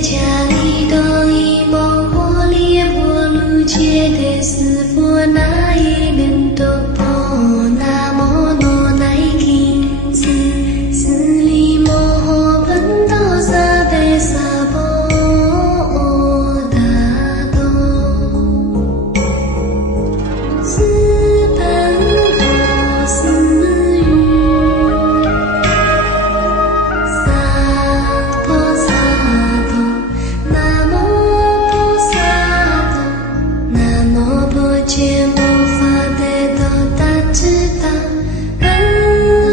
家里都一梦火里破路切的是佛那一人都破那么诺那一金子是里摩诃本多萨贝萨波达多是本佛是语萨婆萨多南无菩萨多南无婆伽摩法得多达智达安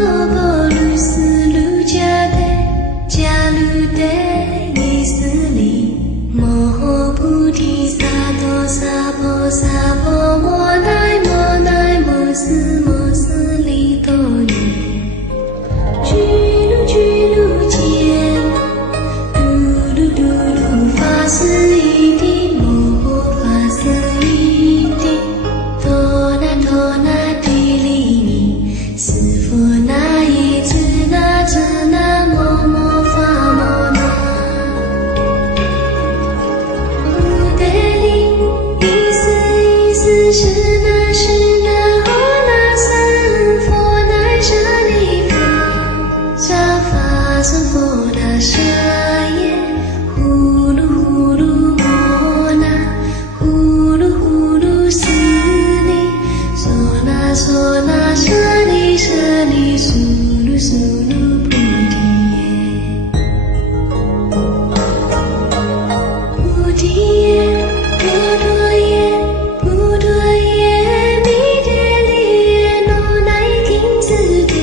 罗波卢斯卢迦得迦卢得尼斯利摩诃菩提萨埵萨婆萨婆摩奈摩奈摩斯利多尼居卢揭那嘟噜法斯一地摩诃法斯一地多那地利尼是佛那一智那摩法摩那无得利一思是那阿那三佛那舍利法沙法僧佛那舍耶呼噜摩那呼噜斯利娑那舍利苏噜菩提耶菩提耶不多耶弥陀利耶那那一金子的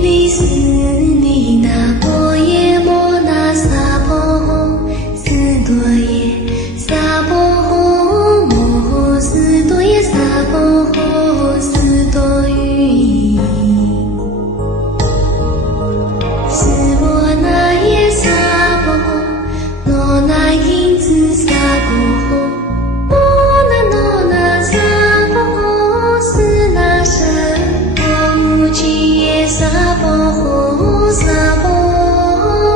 利斯尼那波耶摩那萨婆诃斯多耶萨婆诃摩诃斯多耶萨婆诃斯多于是摩那耶萨婆诃罗那因子萨婆诃摩那萨婆诃斯那舍婆无极耶萨婆诃萨婆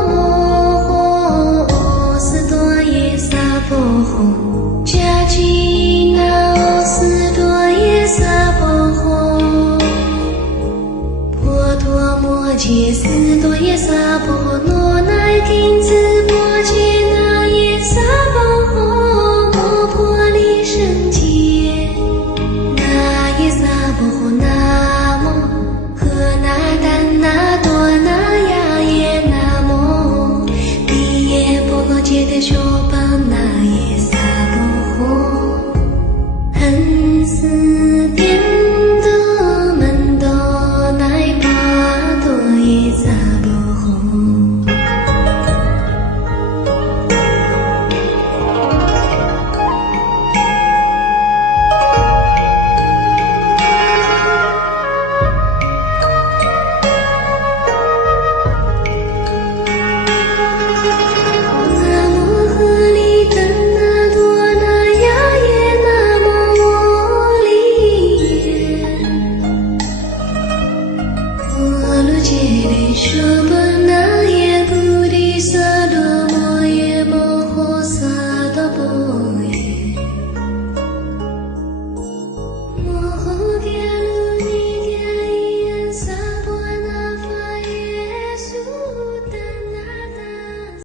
摩诃斯多耶萨婆诃迦吉那斯多耶萨婆诃婆陀摩揭斯多耶萨婆诃